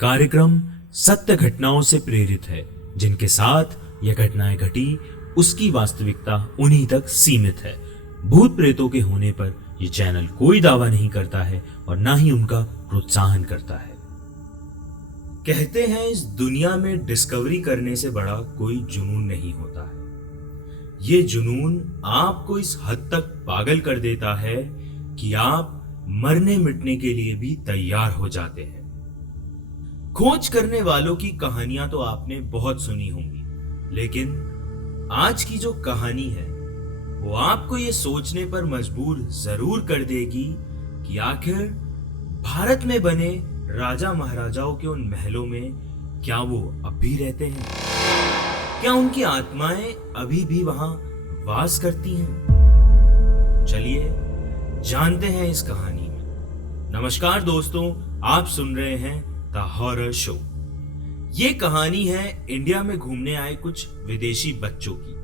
कार्यक्रम सत्य घटनाओं से प्रेरित है। जिनके साथ यह घटनाएं घटी उसकी वास्तविकता उन्हीं तक सीमित है। भूत प्रेतों के होने पर यह चैनल कोई दावा नहीं करता है और ना ही उनका प्रोत्साहन करता है। कहते हैं इस दुनिया में डिस्कवरी करने से बड़ा कोई जुनून नहीं होता है। ये जुनून आपको इस हद तक पागल कर देता है कि आप मरने मिटने के लिए भी तैयार हो जाते हैं। खोज करने वालों की कहानियां तो आपने बहुत सुनी होंगी, लेकिन आज की जो कहानी है वो आपको ये सोचने पर मजबूर जरूर कर देगी कि आखिर भारत में बने राजा महाराजाओं के उन महलों में क्या वो अब भी रहते हैं? क्या उनकी आत्माएं अभी भी वहां वास करती हैं? चलिए जानते हैं इस कहानी में। नमस्कार दोस्तों, आप सुन रहे हैं द हॉरर शो। ये कहानी है इंडिया में घूमने आए कुछ विदेशी बच्चों की,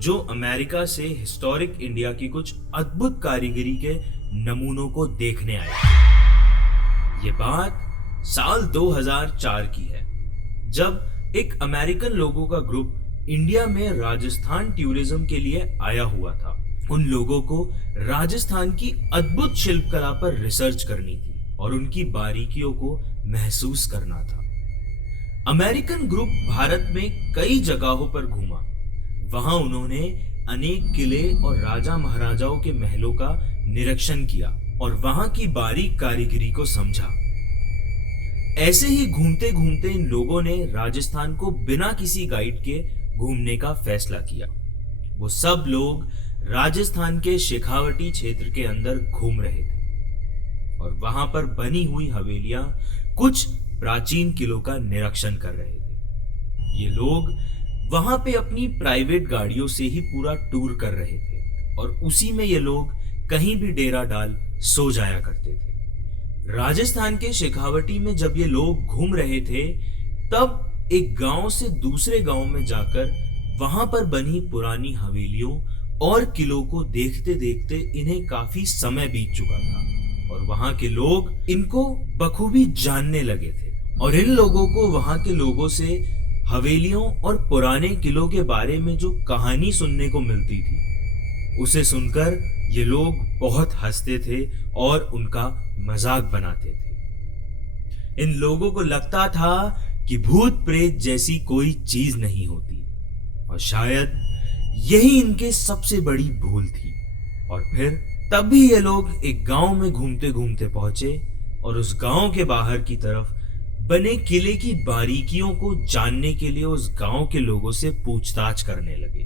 जो अमेरिका से हिस्टोरिक इंडिया की कुछ अद्भुत कारीगरी के नमूनों को देखने आए थे। ये बात साल 2004 की है, जब एक अमेरिकन लोगों का ग्रुप इंडिया में राजस्थान टूरिज्म के लिए आया हुआ था। उन लोगों को राजस्थान की अद्भुत शिल्पकला पर रिसर्च करनी थी और उनकी बारीकियों को महसूस करना था। अमेरिकन ग्रुप भारत में कई जगहों पर घूमा। वहां उन्होंने अनेक किले और राजा महाराजाओं के महलों का निरीक्षण किया और वहां की बारीक कारीगरी को समझा। ऐसे ही घूमते घूमते इन लोगों ने राजस्थान को बिना किसी गाइड के घूमने का फैसला किया। वो सब लोग राजस्थान के शेखावटी क्षेत्र के अंदर घूम रहे थे और वहां पर बनी हुई हवेलियां, कुछ प्राचीन किलों का निरीक्षण कर रहे थे। ये लोग वहां पे अपनी प्राइवेट गाड़ियों से ही पूरा टूर कर रहे थे और उसी में ये लोग कहीं भी डेरा डाल सो जाया करते थे। राजस्थान के शेखावटी में जब ये लोग घूम रहे थे, तब एक गांव से दूसरे गांव में जाकर वहां पर बनी पुरानी हवेलियों और किलों को देखते देखते इन्हें काफी समय बीत चुका था और वहां के लोग इनको बखूबी जानने लगे थे और इन लोगों को वहां के लोगों से हवेलियों और पुराने किलों के बारे में जो कहानी सुनने को मिलती थी, उसे सुनकर ये लोग बहुत हंसते थे और उनका मजाक बनाते थे। इन लोगों को लगता था कि भूत प्रेत जैसी कोई चीज नहीं होती और शायद यही इनके सबसे बड़ी भूल थी। और फिर तभी ये लोग एक गांव में घूमते घूमते पहुंचे और उस गांव के बाहर की तरफ बने किले की बारीकियों को जानने के लिए उस गांव के लोगों से पूछताछ करने लगे।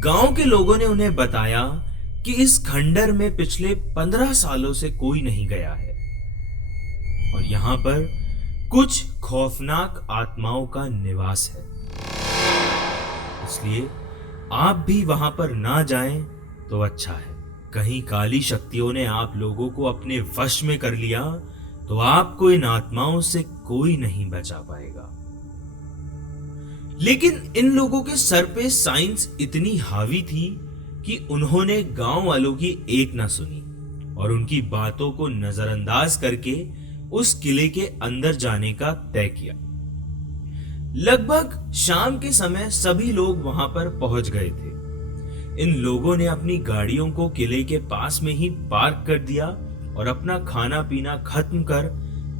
गांव के लोगों ने उन्हें बताया कि इस खंडर में पिछले 15 सालों से कोई नहीं गया है और यहाँ पर कुछ खौफनाक आत्माओं का निवास है। इसलिए आप भी वहां पर ना जाएं तो अच्छा है। कहीं काली शक्तियों ने आप लोगों को अपने वश में कर लिया तो आपको इन आत्माओं से कोई नहीं बचा पाएगा। लेकिन इन लोगों के सर पे साइंस इतनी हावी थी कि उन्होंने गांव वालों की एक ना सुनी और उनकी बातों को नजरअंदाज करके उस किले के अंदर जाने का तय किया। लगभग शाम के समय सभी लोग वहां पर पहुंच गए थे। इन लोगों ने अपनी गाड़ियों को किले के पास में ही पार्क कर दिया और अपना खाना पीना खत्म कर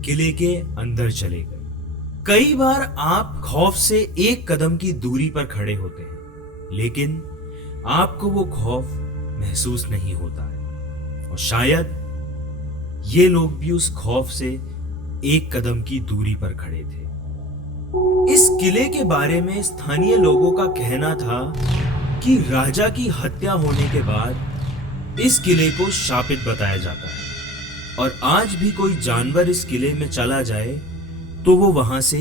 किले के अंदर चले गए। कई बार आप खौफ से एक कदम की दूरी पर खड़े होते हैं, लेकिन आपको वो खौफ महसूस नहीं होता है और शायद ये लोग भी उस खौफ से एक कदम की दूरी पर खड़े थे। इस किले के बारे में स्थानीय लोगों का कहना था कि राजा की हत्या होने के बाद इस किले को शापित बताया जाता है और आज भी कोई जानवर इस किले में चला जाए तो वो वहां से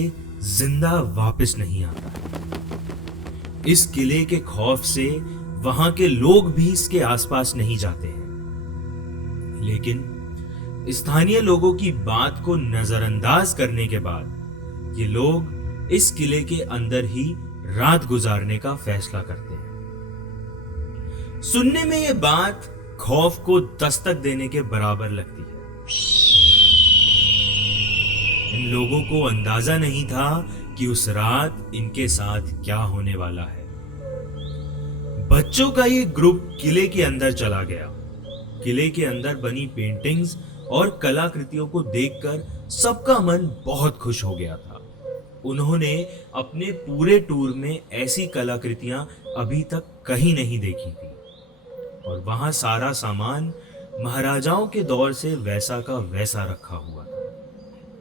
जिंदा वापस नहीं आता। इस किले के खौफ से वहां के लोग भी इसके आसपास नहीं जाते हैं। लेकिन स्थानीय लोगों की बात को नजरअंदाज करने के बाद ये लोग इस किले के अंदर ही रात गुजारने का फैसला करते हैं। सुनने में यह बात खौफ को दस्तक देने के बराबर लगती है। इन लोगों को अंदाजा नहीं था कि उस रात इनके साथ क्या होने वाला है। बच्चों का ये ग्रुप किले के अंदर चला गया। किले के अंदर बनी पेंटिंग्स और कलाकृतियों को देखकर सबका मन बहुत खुश हो गया था। उन्होंने अपने पूरे टूर में ऐसी कलाकृतियां अभी तक कहीं नहीं देखी थी और वहां सारा सामान महाराजाओं के दौर से वैसा का वैसा रखा हुआ था।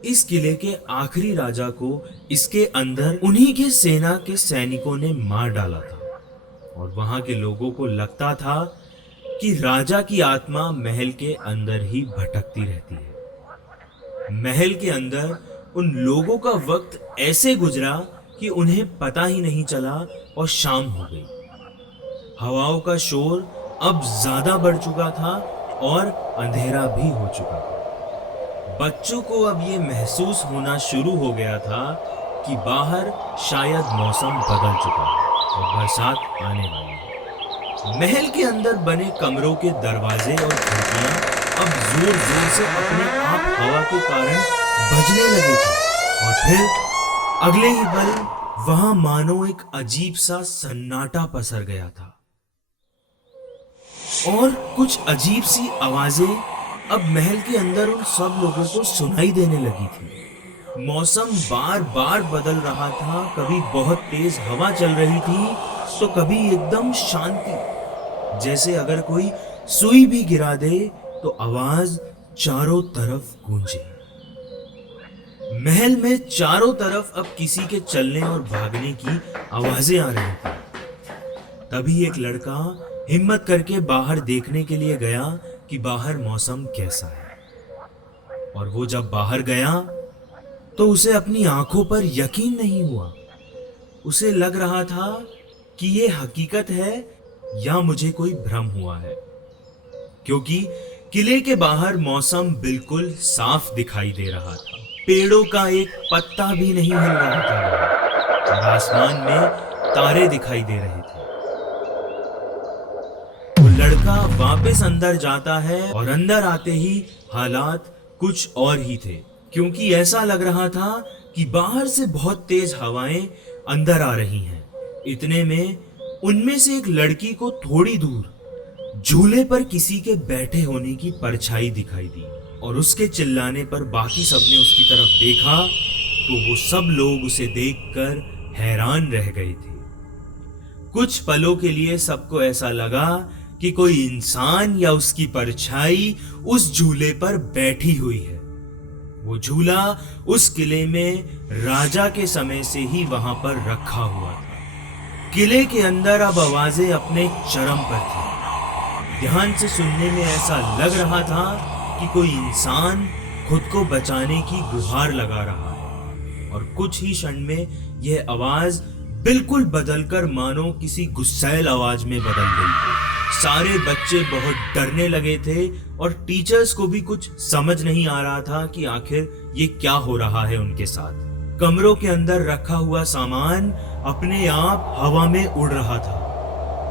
इस किले के आखिरी राजा को इसके अंदर उन्हीं के सेना के सैनिकों ने मार डाला था और वहां के लोगों को लगता था कि राजा की आत्मा महल के अंदर ही भटकती रहती है। महल के अंदर उन लोगों का वक्त ऐसे गुजरा कि उन्हें पता ही नहीं चला और शाम हो गई। हवाओं का शोर अब ज्यादा बढ़ चुका था और अंधेरा भी हो चुका था। बच्चों को अब ये महसूस होना शुरू हो गया था कि बाहर शायद मौसम बदल चुका है और बरसात आने वाली है। महल के अंदर बने कमरों के दरवाजे और खिड़कियां अब जोर जोर से अपने आप हवा के कारण बजने लगे थे और फिर अगले ही पल वहां मानो एक अजीब सा सन्नाटा पसर गया था और कुछ अजीब सी आवाजें अब महल के अंदर उन सब लोगों को सुनाई देने लगी थी। मौसम बार बार बदल रहा था, कभी बहुत तेज हवा चल रही थी तो कभी एकदम शांति, जैसे अगर कोई सुई भी गिरा दे तो आवाज चारों तरफ गूंजे। महल में चारों तरफ अब किसी के चलने और भागने की आवाजें आ रही थी। तभी एक लड़का हिम्मत करके बाहर देखने के लिए गया कि बाहर मौसम कैसा है और वो जब बाहर गया तो उसे अपनी आंखों पर यकीन नहीं हुआ। उसे लग रहा था कि ये हकीकत है या मुझे कोई भ्रम हुआ है, क्योंकि किले के बाहर मौसम बिल्कुल साफ दिखाई दे रहा था। पेड़ों का एक पत्ता भी नहीं हिल रहा था और आसमान में तारे दिखाई दे रहे थे। वो लड़का वापस अंदर जाता है और अंदर आते ही हालात कुछ और ही थे, क्योंकि ऐसा लग रहा था कि बाहर से बहुत तेज हवाएं अंदर आ रही हैं। इतने में उनमें से एक लड़की को थोड़ी दूर झूले पर किसी के बैठे होने की परछाई दिखाई दी और उसके चिल्लाने पर बाकी सबने उसकी तरफ देखा तो वो सब लोग उसे देखकर हैरान रह गए थे। कुछ पलों के लिए सबको ऐसा लगा कि कोई इंसान या उसकी परछाई उस झूले पर बैठी हुई है। वो झूला उस किले में राजा के समय से ही वहां पर रखा हुआ था। किले के अंदर अब आवाजें अपने चरम पर थी। ध्यान से सुनने में ऐसा लग रहा था कि कोई इंसान खुद को बचाने की गुहार लगा रहा है और कुछ ही क्षण में यह आवाज बिल्कुल बदलकर मानो किसी गुस्सैल आवाज में बदल गई। सारे बच्चे बहुत डरने लगे थे और टीचर्स को भी कुछ समझ नहीं आ रहा था कि आखिर ये क्या हो रहा है उनके साथ। कमरों के अंदर रखा हुआ सामान अपने आप हवा में उड़ रहा था।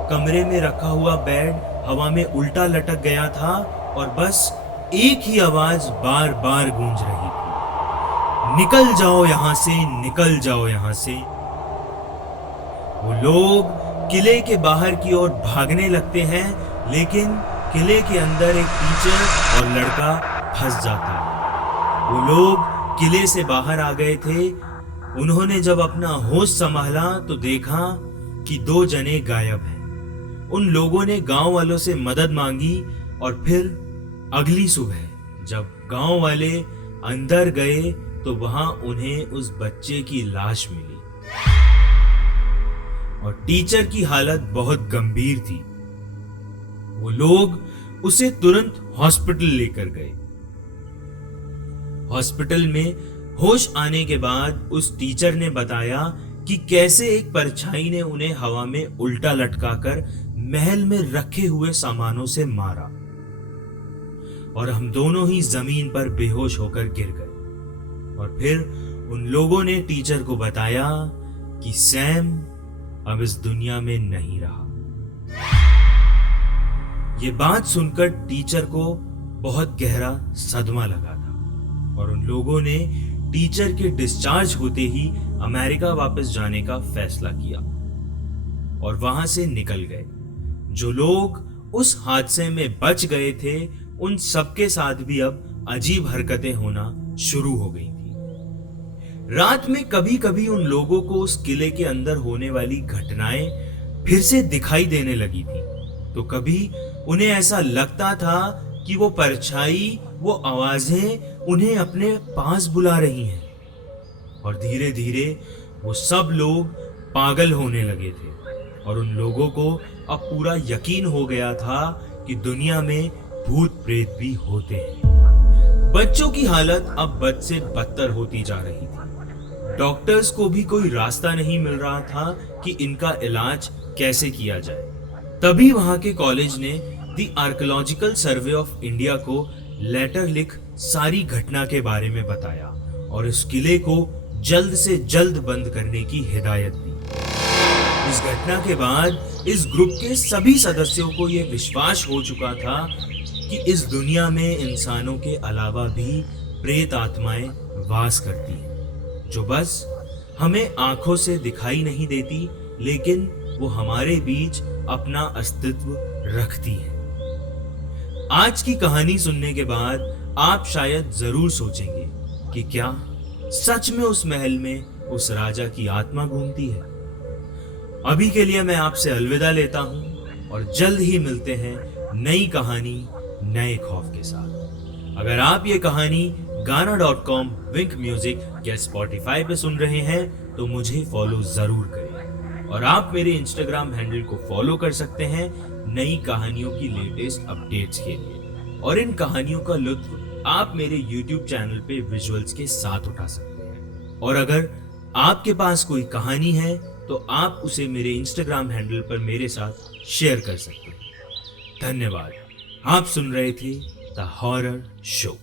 कमरे में रखा हुआ बेड हवा में उल्टा लटक गया था और बस एक ही आवाज बार बार गूंज रही थी, निकल जाओ यहां से, निकल जाओ यहां से। वो लोग किले के बाहर की ओर भागने लगते हैं, लेकिन किले के अंदर एक टीचर और लड़का फंस जाता है। वो लोग किले से बाहर आ गए थे। उन्होंने जब अपना होश संभाला तो देखा कि 2 जने गायब हैं। उन लोगों ने गांव वालों से मदद मांगी और फिर अगली सुबह जब गांव वाले अंदर गए तो वहां उन्हें उस बच्चे की लाश मिली और टीचर की हालत बहुत गंभीर थी। वो लोग उसे तुरंत हॉस्पिटल लेकर गए। हॉस्पिटल में होश आने के बाद उस टीचर ने बताया कि कैसे एक परछाई ने उन्हें हवा में उल्टा लटकाकर महल में रखे हुए सामानों से मारा और हम दोनों ही जमीन पर बेहोश होकर गिर गए। और फिर उन लोगों ने टीचर को बताया कि सैम अब इस दुनिया में नहीं रहा। ये बात सुनकर टीचर को बहुत गहरा सदमा लगा था और उन लोगों ने टीचर के डिस्चार्ज होते ही अमेरिका वापस जाने का फैसला किया और वहां से निकल गए। जो लोग उस हादसे में बच गए थे उन सबके साथ भी अब अजीब हरकतें होना शुरू हो गई थी। रात में कभी कभी उन लोगों को उस किले के अंदर होने वाली घटनाएं फिर से दिखाई देने लगी थी, तो कभी उन्हें ऐसा लगता था कि वो परछाई, वो आवाजें उन्हें अपने पास बुला रही हैं। और धीरे धीरे वो सब लोग पागल होने लगे थे और उन लोगों को अब पूरा यकीन हो गया था कि दुनिया में भूत प्रेत भी होते हैं। बच्चों की हालत अब बद से बदतर होती जा रही थी। डॉक्टर्स को भी कोई रास्ता नहीं मिल रहा था कि इनका इलाज कैसे किया जाए। तभी वहां के कॉलेज ने the archaeological survey of India को लेटर लिख सारी घटना के बारे में बताया और इस किले को जल्द से जल्द बंद करने की हिदायत दी। इस घटना के बाद इस ग्रुप के सभी सदस्यों को यह विश्वास हो चुका था कि इस दुनिया में इंसानों के अलावा भी प्रेत आत्माएं वास करती हैं, जो बस हमें आंखों से दिखाई नहीं देती, लेकिन वो हमारे बीच अपना अस्तित्व रखती हैं। आज की कहानी सुनने के बाद आप शायद जरूर सोचेंगे कि क्या सच में उस महल में उस राजा की आत्मा घूमती है। अभी के लिए मैं आपसे अलविदा लेता हूं और जल्द ही मिलते हैं नई कहानी नए खौफ के साथ। अगर आप ये कहानी गाना.com, विंक म्यूजिक या स्पॉटिफाई पे सुन रहे हैं तो मुझे फॉलो जरूर करें और आप मेरे इंस्टाग्राम हैंडल को फॉलो कर सकते हैं नई कहानियों की लेटेस्ट अपडेट्स के लिए। और इन कहानियों का लुत्फ आप मेरे यूट्यूब चैनल पे विजुअल्स के साथ उठा सकते हैं। और अगर आपके पास कोई कहानी है तो आप उसे मेरे इंस्टाग्राम हैंडल पर मेरे साथ शेयर कर सकते हैं। धन्यवाद। आप सुन रहे थे द हॉरर शो।